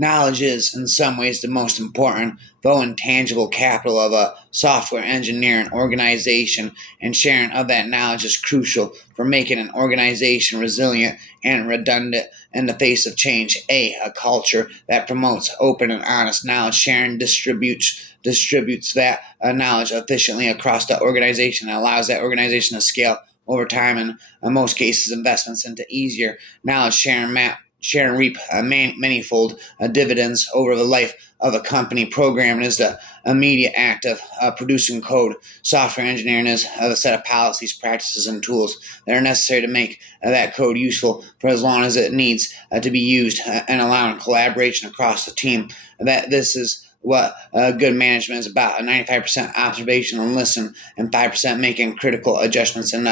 Knowledge is, in some ways, the most important, though intangible capital of a software engineer and organization, and sharing of that knowledge is crucial for making an organization resilient and redundant in the face of change. A culture that promotes open and honest knowledge sharing distributes that knowledge efficiently across the organization and allows that organization to scale over time, and in most cases investments into easier knowledge sharing share and reap manifold dividends over the life of a company. Programming is the immediate act of producing code. Software engineering is a set of policies, practices, and tools that are necessary to make that code useful for as long as it needs to be used, and allowing collaboration across the team. That this is what good management is about: 95% observation and listen, and 5% making critical adjustments in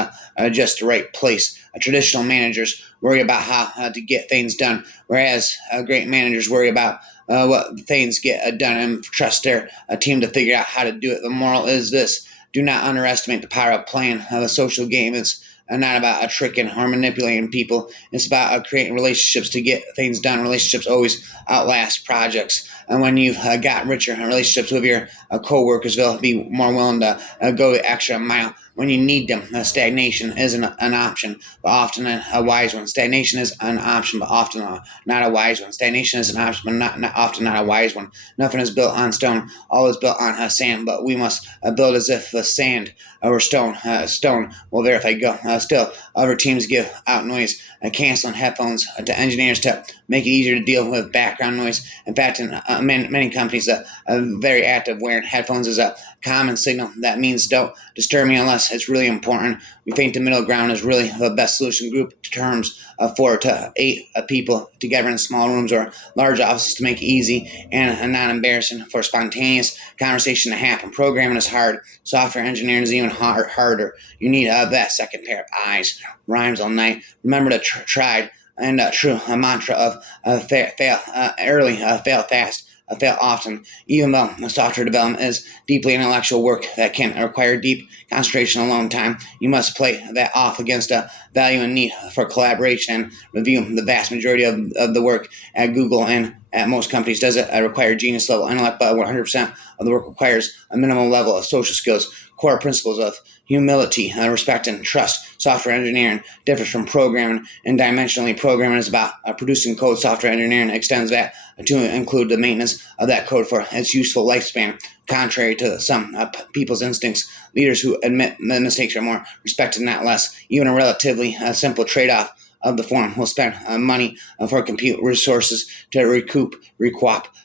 just the right place. Traditional managers worry about how to get things done, whereas great managers worry about what things get done and trust their team to figure out how to do it. The moral is this: do not underestimate the power of playing the social game. It's not about tricking or manipulating people. It's about creating relationships to get things done. Relationships always outlast projects. And when you've got richer relationships with your coworkers, they'll be more willing to go the extra mile when you need them. Stagnation isn't an option, but often a wise one. Stagnation is an option, but often not a wise one. Stagnation is an option, but not often not a wise one. Nothing is built on stone. All is built on sand, but we must build as if the sand or stone. Stone will there if I go. Still, other teams give out noise, canceling headphones to engineers to make it easier to deal with background noise. In fact, in many companies, very active wearing headphones is a common signal that means don't disturb me unless it's really important. We think the middle ground is really the best solution. Group terms of 4 to 8 people together in small rooms or large offices to make it easy and not embarrassing for spontaneous conversation to happen. Programming is hard. Software engineering is even harder. You need that second pair of eyes. Rhymes all night. Remember the tried and true mantra of fail early, fail fast, fail often. Even though software development is deeply intellectual work that can require deep concentration and alone time, you must play that off against a value and need for collaboration and review. The vast majority of the work at Google and at most companies doesn't require genius level intellect, but 100% of the work requires a minimal level of social skills. Core principles of humility, respect, and trust. Software engineering differs from programming, and dimensionally programming is about producing code. Software engineering extends that to include the maintenance of that code for its useful lifespan. Contrary to some people's instincts, leaders who admit mistakes are more respected, not less. Even a relatively simple trade-off of the form will spend money for compute resources to recoup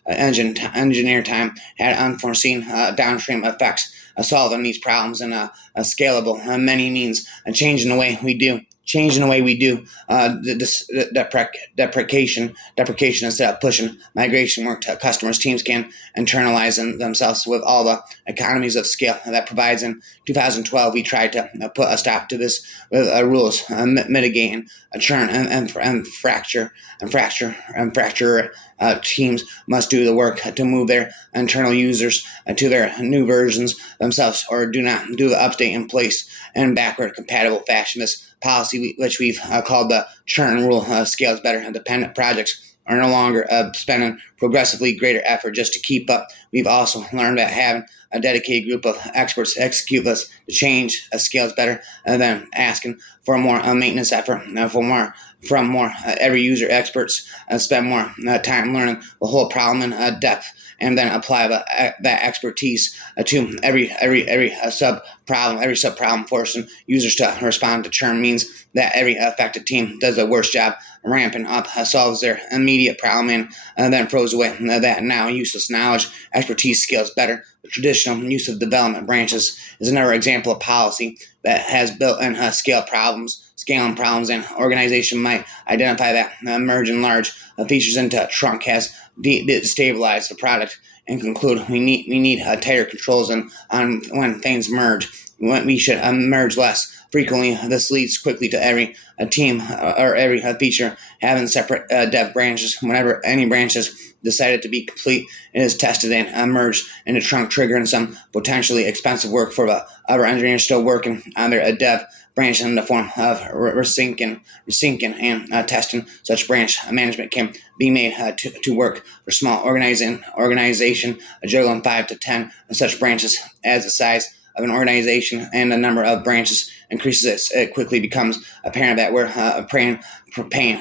engineer time, had unforeseen downstream effects. Solving these problems in a scalable many means changing the way we do. Deprecation instead of pushing migration work to customers. Teams can internalize themselves with all the economies of scale that provides. In 2012, we tried to put a stop to this with rules mitigating churn and fracture. Teams must do the work to move their internal users to their new versions themselves, or do not do the update in place in backward compatible fashion. This policy, which we've called the churn rule, scales better. Dependent projects are no longer spending progressively greater effort just to keep up. We've also learned that having a dedicated group of experts execute this to change scales better than asking for more maintenance effort. From more every user. Experts spend more time learning the whole problem in depth, and then apply that expertise to every sub problem, forcing users to respond to churn means that every affected team does a worse job ramping up, solves their immediate problem, and then throws away that now useless knowledge. Expertise scales better. The traditional use of development branches is another example of policy that has built-in scaling problems, and organization might identify that merging large features into a trunk has destabilized the product, and conclude we need tighter controls on when things merge. We should merge less, Frequently, this leads quickly to every team or every feature having separate dev branches. Whenever any branch is decided to be complete, it is tested and merged into trunk, triggering some potentially expensive work for the other engineers still working on their dev branch in the form of resyncing and testing. Such branch management can be made to work for small organization, juggling 5 to 10 of such branches. As the size of an organization and the number of branches increases, it quickly becomes apparent that we're paying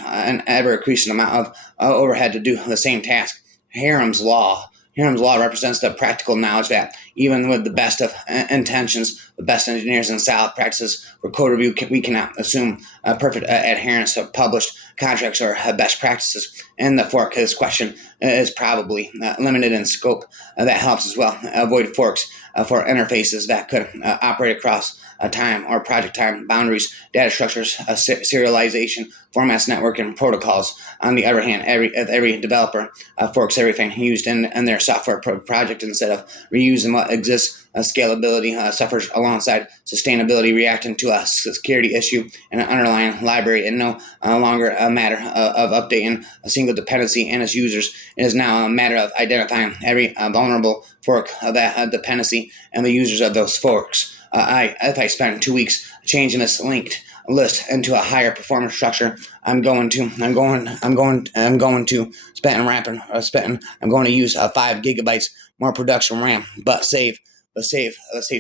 an ever increasing amount of overhead to do the same task. Harem's law. Harem's law represents the practical knowledge that even with the best of intentions, the best engineers and solid practices for code review, we cannot assume perfect adherence to published contracts or best practices. And the fork, this question is probably limited in scope. That helps as well. Avoid forks for interfaces that could operate across time or project time boundaries, data structures, serialization, formats, network, and protocols. On the other hand, every developer forks everything used in their software project instead of reusing what exists. Scalability suffers alongside sustainability, reacting to a security issue in an underlying library and no longer a matter of updating a single dependency and its users. It is now a matter of identifying every vulnerable fork of that dependency and the users of those forks. If I spend 2 weeks changing this linked list into a higher performance structure, I'm going to use 5 gigabytes more production RAM, but save let's save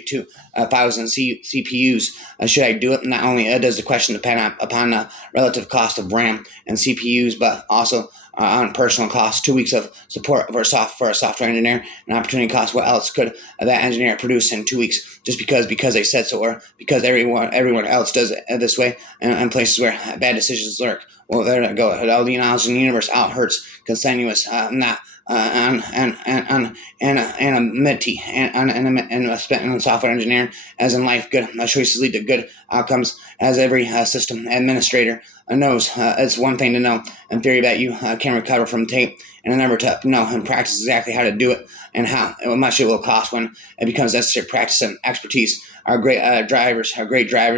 2,000 CPUs. Should I do it? Not only does the question depend upon the relative cost of RAM and CPUs, but also on personal costs. 2 weeks of support for a software engineer, an opportunity cost. What else could that engineer produce in 2 weeks? Just because they said so, or because everyone else does it this way, and places where bad decisions lurk. Well, there I go. All the knowledge in the universe out hurts continuous, not anonymity and spent on software engineering. As in life, good choices lead to good outcomes. As every system administrator knows, it's one thing to know in theory that you can recover from tape, and another to know and practice exactly how to do it and how much it will cost when it becomes necessary. Practice and expertise are great drivers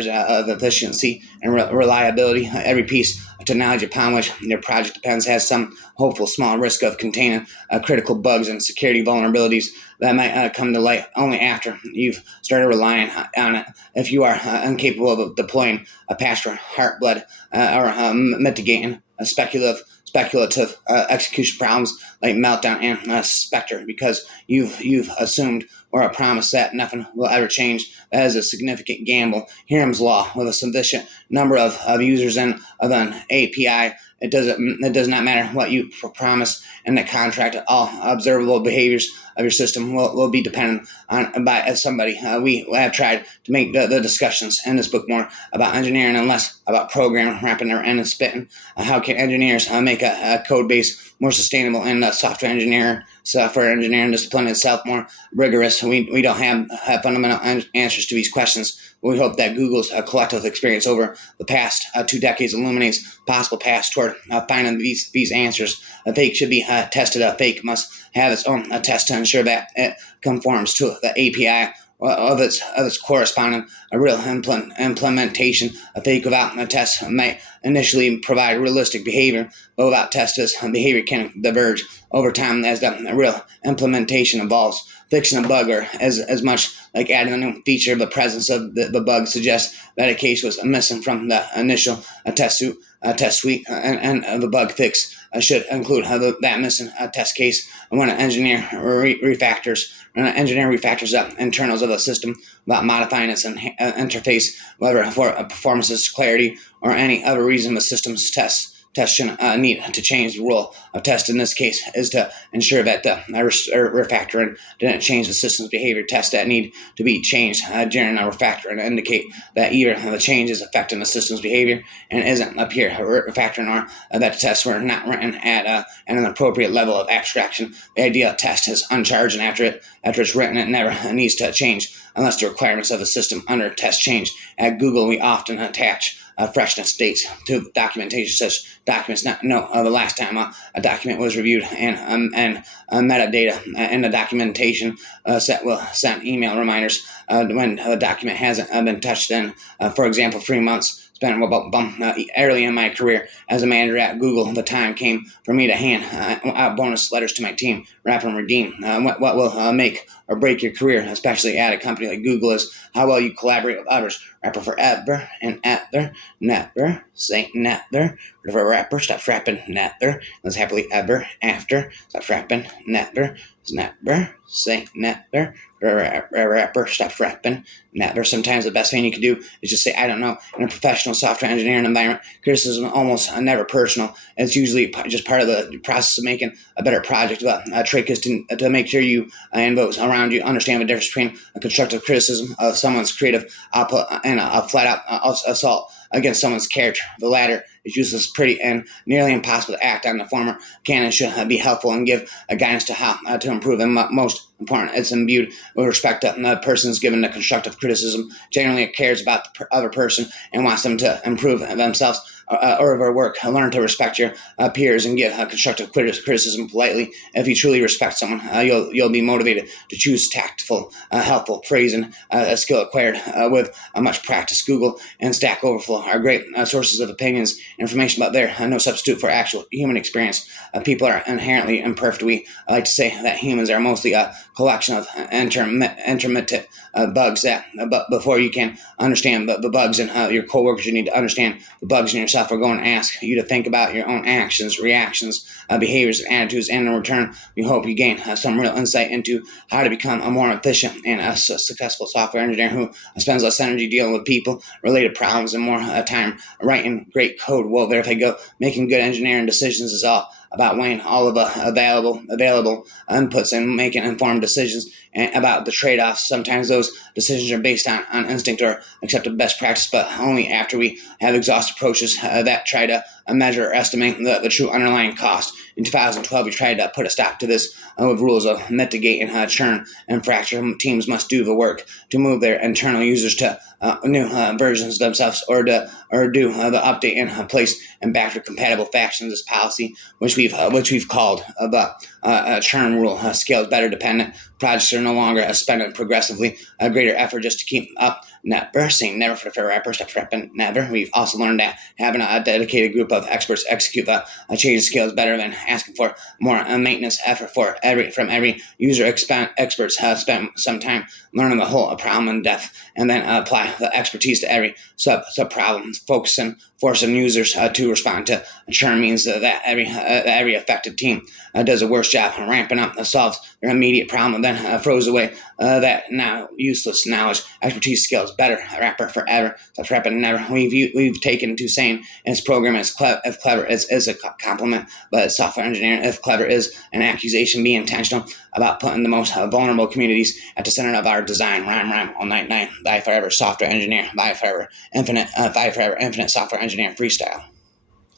of efficiency and reliability. Every piece of technology upon which your project depends has some hopeful small risk of containing critical bugs and security vulnerabilities that might come to light only after you've started relying on it. If you are incapable of deploying a patch for Heartblood or mitigating a speculative execution problems like Meltdown and Spectre, because you've assumed or a promise that nothing will ever change, that is a significant gamble. Harem's law, with a sufficient number of users and of an API, it does not matter what you promise in the contract. All observable behaviors of your system will be dependent on by somebody. We have tried to make the discussions in this book more about engineering and less about programming, wrapping their end and spitting. How can engineers make a code base more sustainable and software engineering discipline itself more rigorous? We don't have fundamental answers to these questions. We hope that Google's collective experience over the past 2 decades illuminates possible paths toward finding these answers. A fake should be tested. A fake must have its own test to ensure that it conforms to the API of its corresponding real implementation. A fake without a test might initially provide realistic behavior, but without tests, this behavior can diverge over time as the real implementation evolves. Fixing a bug, or as much like adding a new feature, the presence of the bug suggests that a case was missing from the initial test suite, and the bug fix should include that missing test case. When an engineer refactors the internals of a system without modifying its interface, whether for performance, clarity, or any other reason, the system's test shouldn't need to change the rule of test. In this case, is to ensure that the refactoring didn't change the system's behavior. Tests that need to be changed during a refactoring indicate that either the change is affecting the system's behavior and isn't up here refactoring, or that the tests were not written at an appropriate level of abstraction. The ideal test is uncharged, and after it's written, it never needs to change unless the requirements of the system under test change. At Google, we often attach freshness dates to documentation, such documents not know the last time a document was reviewed, and metadata in the documentation set will send email reminders when the document hasn't been touched in, for example, 3 months. Spent early in my career as a manager at Google. The time came for me to hand out bonus letters to my team, wrap and redeem. What will make or break your career, especially at a company like Google, is how well you collaborate with others. Rapper forever and ever, never say never. For rapper, stop rapping, never. Lives happily ever after. Stop rapping, never. Never say never. Rapper, stop rapping, never. Sometimes the best thing you can do is just say, I don't know. In a professional software engineering environment, criticism is almost never personal. It's usually just part of the process of making a better project. But a trick is to make sure you and those around you understand the difference between a constructive criticism of someone's creative output and a flat-out assault against someone's character. The latter is useless, pretty, and nearly impossible to act on. The former can and should be helpful and give guidance to how to improve. And most important, it's imbued with respect to the person's given the constructive criticism. Generally, it cares about the other person and wants them to improve themselves or their work. Learn to respect your peers and give constructive criticism politely. If you truly respect someone, you'll be motivated to choose tactful, helpful phrasing, a skill acquired with much practice. Google and Stack Overflow are great sources of opinions, information about there. No substitute for actual human experience. People are inherently imperfect. We like to say that humans are mostly a collection of intermittent bugs. That but before you can understand the bugs in your coworkers, you need to understand the bugs in yourself. We're going to ask you to think about your own actions, reactions, behaviors, and attitudes, and in return, we hope you gain some real insight into how to become a more efficient and a successful software engineer who spends less energy dealing with people-related problems and more time writing great code. Well, there they go. Making good engineering decisions is all about weighing all of the available inputs and making informed decisions about the trade-offs. Sometimes those decisions are based on instinct or accepted best practice, but only after we have exhaustive approaches that try to measure or estimate the true underlying cost. In 2012, we tried to put a stop to this with rules of mitigating churn and fracture. Teams must do the work to move their internal users to new versions themselves, or do the update and place and backward compatible factions. This policy, which we've called the churn rule, scales better dependent. Projects are no longer spending progressively a greater effort just to keep up. Never saying never for the fair rapper, stop rapping, never. We've also learned that having a dedicated group of experts execute the change scale is better than asking for more maintenance effort from every user. Experts have spent some time learning the whole problem in depth and then apply the expertise to every sub problem, forcing users to respond to churn means that every affected team does a worse job ramping up, solves their immediate problem, and then throws away that now useless knowledge. Expertise skills better. Rapper forever. Stop rapping never. We've taken to saying this program is if clever is a compliment, but software engineering, if clever, is an accusation. Be intentional about putting the most vulnerable communities at the center of our design. Rhyme all night. Bye forever software engineer. Bye forever infinite software engineer freestyle.